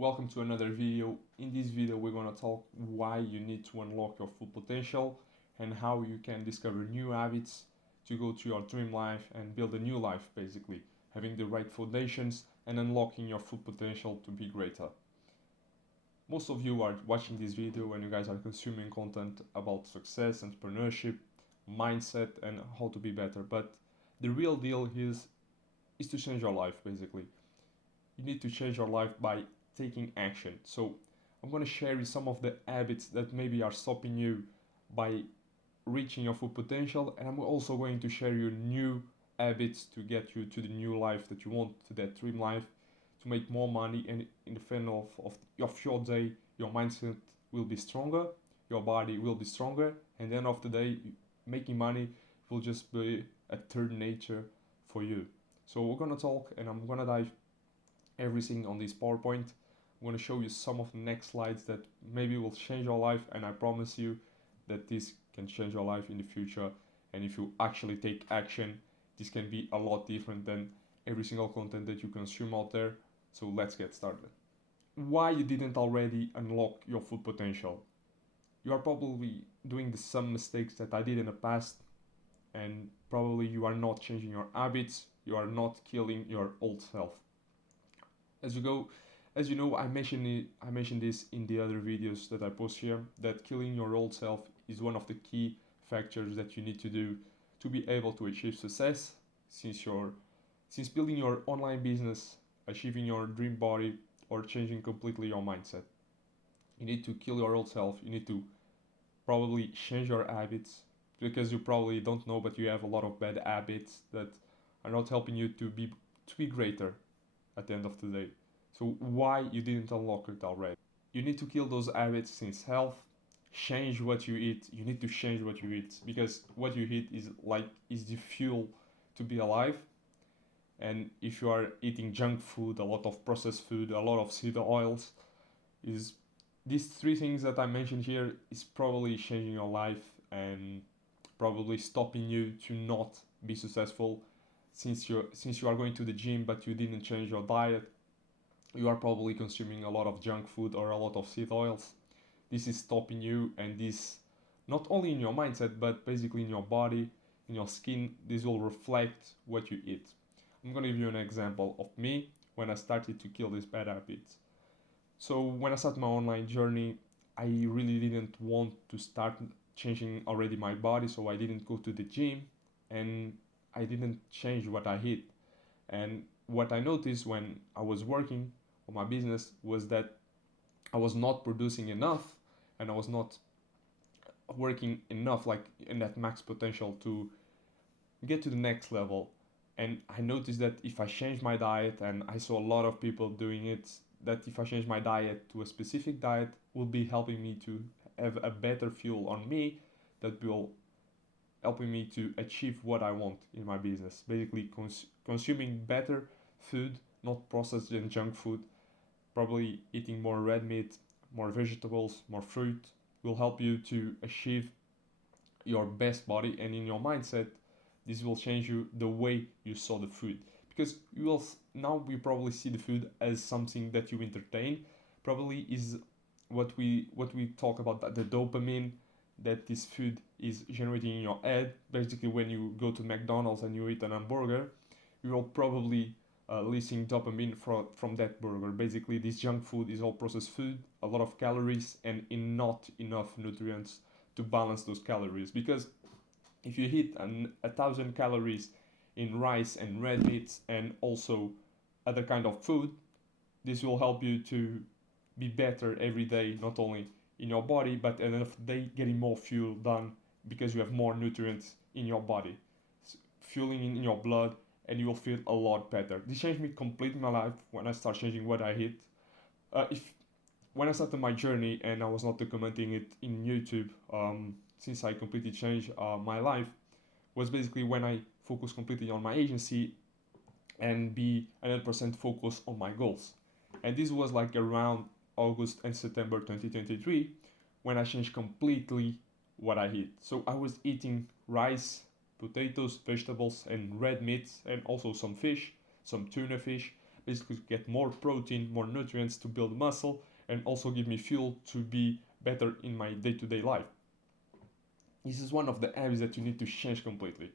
Welcome to another video. In this video we're gonna talk why you need to unlock your full potential and how you can discover new habits to go to your dream life and build a new life, basically having the right foundations and unlocking your full potential to be greater. Most of you are watching this video and you guys are consuming content about success, entrepreneurship, mindset and how to be better, but the real deal is to change your life. Basically you need to change your life by taking action. So I'm going to share you some of the habits that maybe are stopping you by reaching your full potential, and I'm also going to share you new habits to get you to the new life that you want, to that dream life, to make more money, and in the end of your day your mindset will be stronger, your body will be stronger, and then of the day making money will just be a third nature for you. So we're gonna talk and I'm gonna dive everything on this PowerPoint. I'm going to show you some of the next slides that maybe will change your life, and I promise you that this can change your life in the future. And if you actually take action, this can be a lot different than every single content that you consume out there. So let's get started. Why you didn't already unlock your full potential? You are probably doing the same mistakes that I did in the past, and probably you are not changing your habits, you are not killing your old self. As you know, I mentioned this in the other videos that I post here, that killing your old self is one of the key factors that you need to do to be able to achieve success. Since building your online business, achieving your dream body, or changing completely your mindset, you need to kill your old self. You need to probably change your habits, because you probably don't know, but you have a lot of bad habits that are not helping you to be greater at the end of the day. So why you didn't unlock it already? You need to kill those habits since health. Change what you eat. You need to change what you eat, because what you eat is the fuel to be alive. And if you are eating junk food, a lot of processed food, a lot of seed oils, is these three things that I mentioned here is probably changing your life and probably stopping you to not be successful. Since you are going to the gym but you didn't change your diet, you are probably consuming a lot of junk food or a lot of seed oils. This is stopping you, and this not only in your mindset but basically in your body, in your skin. This will reflect what you eat. I'm gonna give you an example of me when I started to kill these bad habits. So when I started my online journey, I really didn't want to start changing already my body, so I didn't go to the gym and I didn't change what I eat. And what I noticed when I was working on my business was that I was not producing enough, and I was not working enough, like in that max potential, to get to the next level. And I noticed that if I changed my diet, and I saw a lot of people doing it, that if I change my diet to a specific diet will be helping me to have a better fuel on me that will helping me to achieve what I want in my business. Basically consuming better food, not processed and junk food, probably eating more red meat, more vegetables, more fruit will help you to achieve your best body. And in your mindset, this will change you the way you saw the food, because now we probably see the food as something that you entertain. Probably is what we talk about, that the dopamine that this food is generating in your head. Basically when you go to McDonald's and you eat an hamburger, you will probably releasing dopamine from that burger. Basically this junk food is all processed food, a lot of calories and not enough nutrients to balance those calories. Because if you hit 1,000 calories in rice and red meats and also other kind of food, this will help you to be better every day, not only in your body but at the end of the day getting more fuel done, because you have more nutrients in your body, fueling in your blood, and you will feel a lot better. This changed me completely my life when I started changing what I eat. If When I started my journey and I was not documenting it in YouTube, since I completely changed my life, was basically when I focused completely on my agency and be 100% focused on my goals. And this was like around August and September 2023 when I changed completely what I eat. So I was eating rice, potatoes, vegetables, and red meats, and also some fish, some tuna fish. basically to get more protein, more nutrients to build muscle, and also give me fuel to be better in my day-to-day life. This is one of the habits that you need to change completely.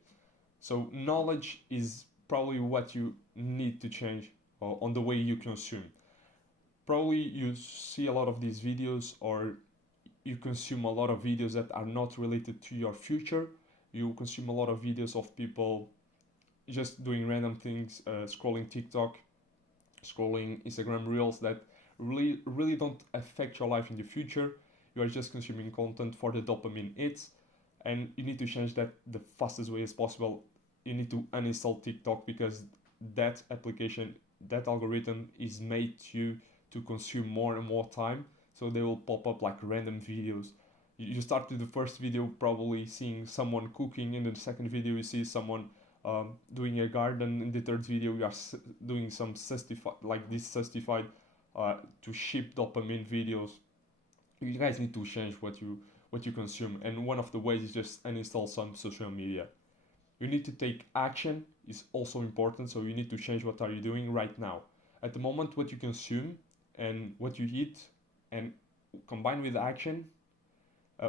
So knowledge is probably what you need to change on the way you consume. Probably you see a lot of these videos, or you consume a lot of videos that are not related to your future. You consume a lot of videos of people just doing random things, scrolling TikTok, scrolling Instagram Reels that really don't affect your life in the future. You are just consuming content for the dopamine hits, and you need to change that the fastest way as possible. You need to uninstall TikTok because that application, that algorithm is made to consume more and more time. So they will pop up like random videos. You start with the first video probably seeing someone cooking, in the second video you see someone doing a garden, in the third video you are doing some certified, like this certified to ship dopamine videos. You guys need to change what you consume, and one of the ways is just uninstall some social media. You need to take action is also important, so you need to change what are you doing right now. At the moment, what you consume and what you eat, and combined with action,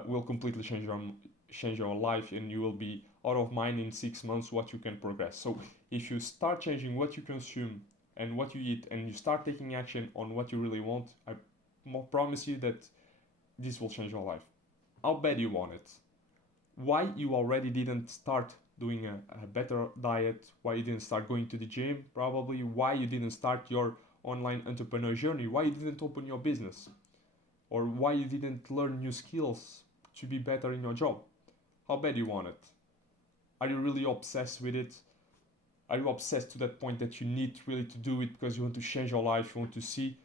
will completely change your life, and you will be out of mind in 6 months what you can progress. So if you start changing what you consume and what you eat, and you start taking action on what you really want, I promise you that this will change your life. How bad you want it? Why you already didn't start doing a better diet? Why you didn't start going to the gym? Probably why you didn't start your online entrepreneur journey? Why you didn't open your business? Or why you didn't learn new skills to be better in your job? How bad you want it? Are you really obsessed with it? Are you obsessed to that point that you need really to do it because you want to change your life? You want to see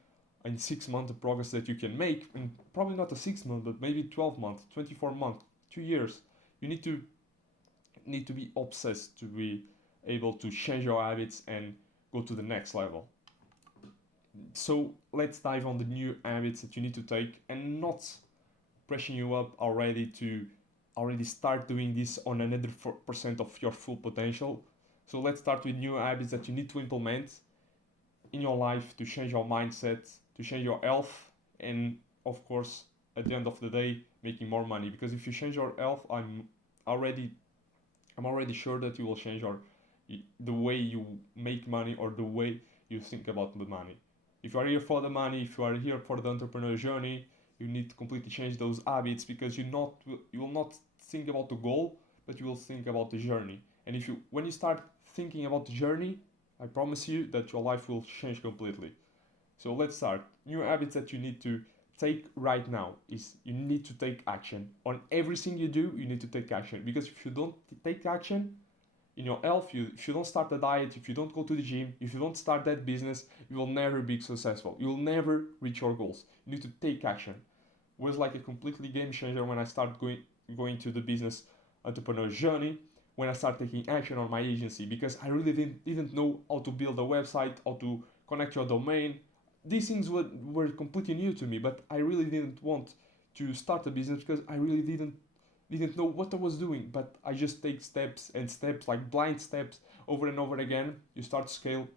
in 6 months the progress that you can make, and probably not a 6 month, but maybe 12 months, 24 months, 2 years. You need to be obsessed to be able to change your habits and go to the next level. So let's dive on the new habits that you need to take, and not pressing you up already to already start doing this on another 4% of your full potential. So let's start with new habits that you need to implement in your life to change your mindset, to change your health, and of course, at the end of the day, making more money. Because if you change your health, I'm already sure that you will change the way you make money, or the way you think about the money. If you are here for the money, if you are here for the entrepreneur journey, you need to completely change those habits, because you will not think about the goal, but you will think about the journey. And when you start thinking about the journey, I promise you that your life will change completely. So let's start. New habits that you need to take right now is you need to take action. On everything you do, you need to take action. Because if you don't take action in your health, if you don't start a diet, if you don't go to the gym, if you don't start that business, you will never be successful. You will never reach your goals. You need to take action. It was like a completely game changer when I started going to the business entrepreneur journey, when I started taking action on my agency, because I really didn't know how to build a website, how to connect your domain. These things were completely new to me, but I really didn't want to start a business because I really didn't know what I was doing. But I just take steps and steps, like blind steps, over and over again. You start to scale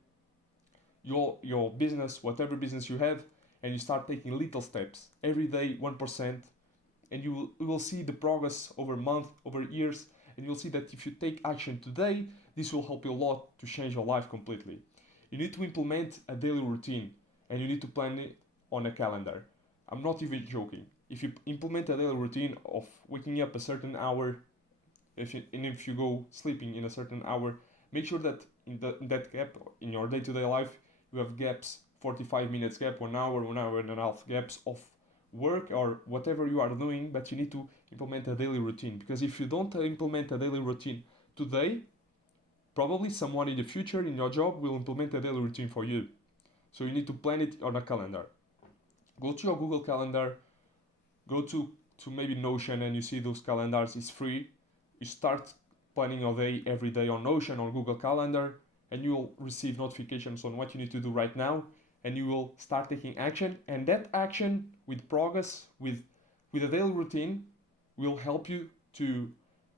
your business, whatever business you have, and you start taking little steps every day, 1%, and you will see the progress over months, over years, and you'll see that if you take action today, this will help you a lot to change your life completely. You need to implement a daily routine, and you need to plan it on a calendar. I'm not even joking. If you implement a daily routine of waking up a certain hour, if you go sleeping in a certain hour, make sure that in that gap in your day-to-day life, you have gaps, 45 minutes gap, 1 hour and a half gaps of work or whatever you are doing, but you need to implement a daily routine. Because if you don't implement a daily routine today, probably someone in the future in your job will implement a daily routine for you. So you need to plan it on a calendar. Go to your Google Calendar, go to maybe Notion, and you see those calendars, it's free. You start planning your day every day on Notion or Google Calendar, and you will receive notifications on what you need to do right now, and you will start taking action. And that action with progress, with a daily routine, will help you to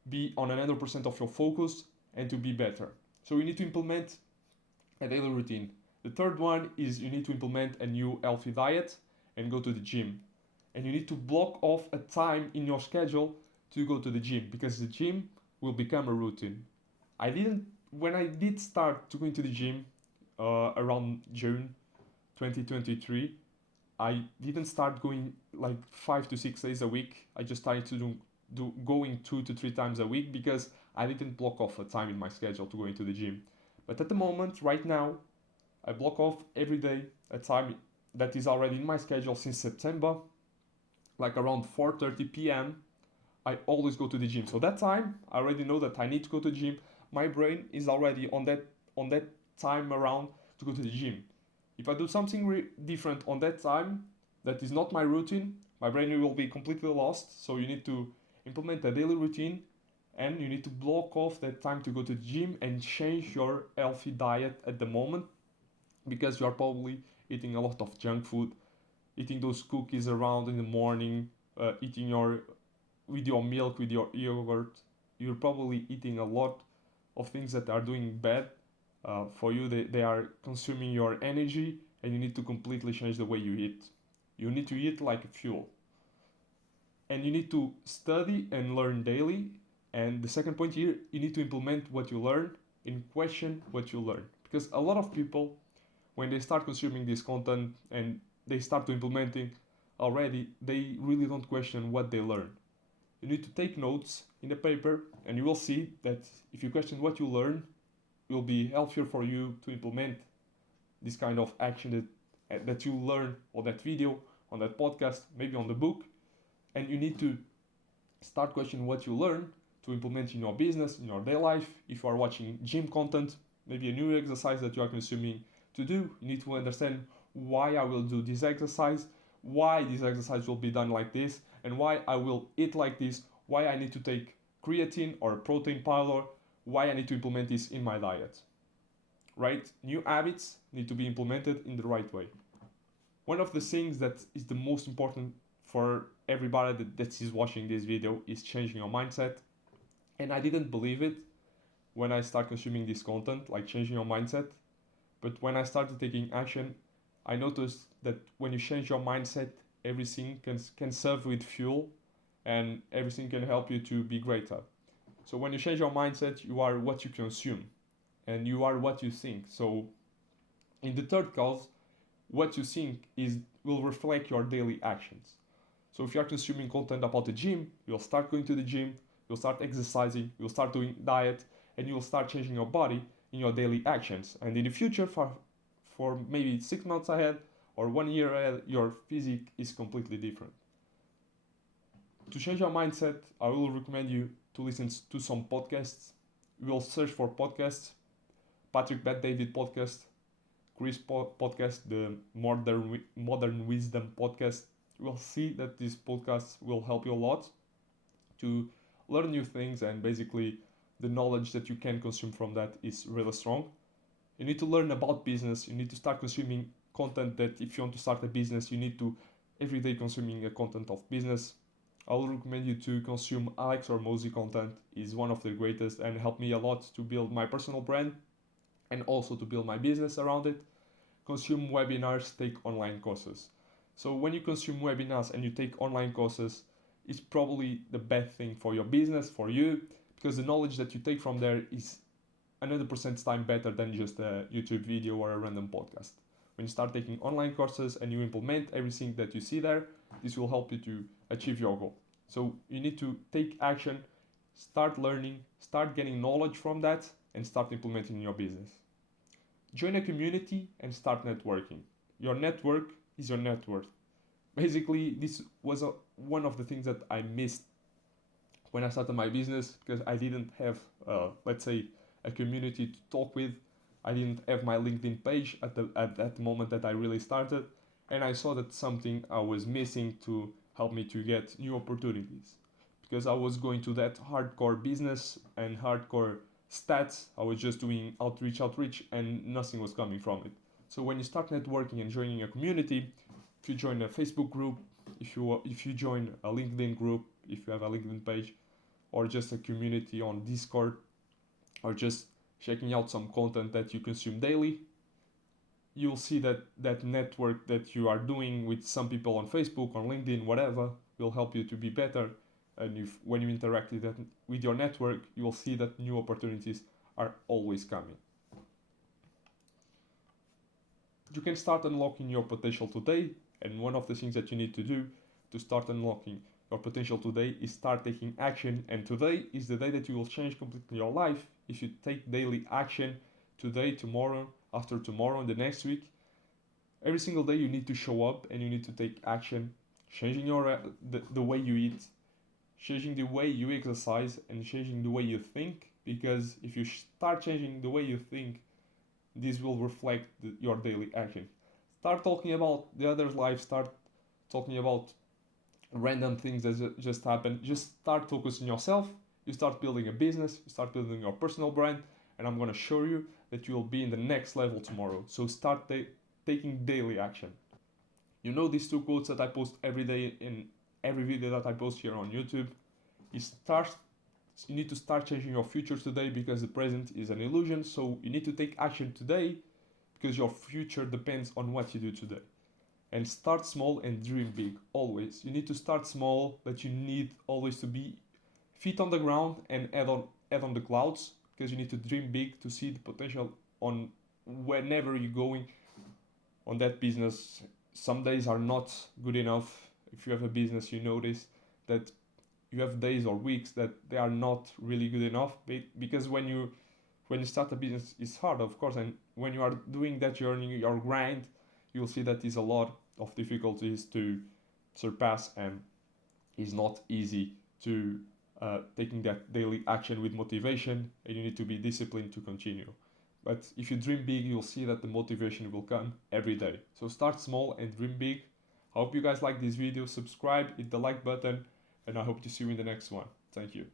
be on 100% of your focus and to be better. So you need to implement a daily routine. The third one is you need to implement a new healthy diet and go to the gym. And you need to block off a time in your schedule to go to the gym because the gym will become a routine. I didn't when I did start to go into the gym around June 2023. I didn't start going like 5 to 6 days a week. I just started to do going 2 to 3 times a week because I didn't block off a time in my schedule to go into the gym. But at the moment, right now, I block off every day a time that is already in my schedule since September, like around 4:30 p.m. I always go to the gym. So that time, I already know that I need to go to the gym. My brain is already on that time around to go to the gym. If I do something different on that time that is not my routine, my brain will be completely lost. So you need to implement a daily routine and you need to block off that time to go to the gym and change your healthy diet at the moment because you are probably eating a lot of junk food, eating those cookies around in the morning, eating your with your milk, with your yogurt. You're probably eating a lot of things that are doing bad for you. They are consuming your energy, and you need to completely change the way you eat. You need to eat like a fuel, and you need to study and learn daily. And the second point here, you need to implement what you learn and question what you learn. Because a lot of people, when they start consuming this content and they start to implementing already, they really don't question what they learn. You need to take notes in the paper, and you will see that if you question what you learn, it will be healthier for you to implement this kind of action that you learn on that video, on that podcast, maybe on the book. And you need to start questioning what you learn to implement in your business, in your day life. If you are watching gym content, maybe a new exercise that you are consuming to do, you need to understand why I will do this exercise, why this exercise will be done like this, and why I will eat like this, why I need to take creatine or protein powder, why I need to implement this in my diet. Right? New habits need to be implemented in the right way. One of the things that is the most important for everybody that is watching this video is changing your mindset. And I didn't believe it when I started consuming this content, like changing your mindset. But when I started taking action, I noticed that when you change your mindset, everything can serve with fuel and everything can help you to be greater. So when you change your mindset, you are what you consume and you are what you think. So in the third cause, what you think will reflect your daily actions. So if you are consuming content about the gym, you'll start going to the gym, you'll start exercising, you'll start doing diet, and you'll start changing your body in your daily actions. And in the future, for maybe 6 months ahead or 1 year ahead, your physique is completely different. To change your mindset, I will recommend you to listen to some podcasts. You will search for podcasts, Patrick Bet David podcast, Chris podcast, the Modern Wisdom podcast. You will see that these podcasts will help you a lot to learn new things, and basically the knowledge that you can consume from that is really strong. You need to learn about business. You need to start consuming content that if you want to start a business, you need to every day consuming a content of business. I will recommend you to consume Alex or Mosey content. Is one of the greatest and helped me a lot to build my personal brand and also to build my business around it. Consume webinars, take online courses. So when you consume webinars and you take online courses, it's probably the best thing for your business, for you, because the knowledge that you take from there is 100% time better than just a YouTube video or a random podcast. When you start taking online courses and you implement everything that you see there, this will help you to achieve your goal. So you need to take action, start learning, start getting knowledge from that, and start implementing in your business. Join a community and start networking. Your network is your net worth. Basically, this was one of the things that I missed when I started my business because I didn't have, let's say, a community to talk with. I didn't have my LinkedIn page at that moment that I really started, and I saw that something I was missing to help me to get new opportunities. Because I was going to that hardcore business and hardcore stats, I was just doing outreach, and nothing was coming from it. So when you start networking and joining a community, if you join a Facebook group, if you join a LinkedIn group, if you have a LinkedIn page, or just a community on Discord, or just checking out some content that you consume daily, you'll see that that network that you are doing with some people on Facebook, on LinkedIn, whatever, will help you to be better. And if when you interact with your network, you will see that new opportunities are always coming. You can start unlocking your potential today, and one of the things that you need to do to start unlocking your potential today is start taking action. And today is the day that you will change completely your life if you take daily action today, tomorrow, after tomorrow, and the next week. Every single day you need to show up and you need to take action, changing the way you eat, changing the way you exercise, and changing the way you think. Because if you start changing the way you think, this will reflect your daily action. Start talking about the other's life. Start talking about random things that just happen. Just start focusing on yourself. You start building a business. You start building your personal brand. And I'm going to show you that you will be in the next level tomorrow. So start taking daily action. You know these two quotes that I post every day in every video that I post here on YouTube. You need to start changing your future today because the present is an illusion. So you need to take action today because your future depends on what you do today. And start small and dream big, always. You need to start small, but you need always to be feet on the ground and head on the clouds, because you need to dream big to see the potential on whenever you're going on that business. Some days are not good enough. If you have a business, you notice that you have days or weeks that they are not really good enough, because when you start a business, it's hard, of course, and when you are doing that journey, your grind, you'll see that is a lot of difficulties to surpass, and is not easy to taking that daily action with motivation, and you need to be disciplined to continue. But if you dream big, you'll see that the motivation will come every day. So start small and dream big. I hope you guys like this video. Subscribe, hit the like button, and I hope to see you in the next one. Thank you.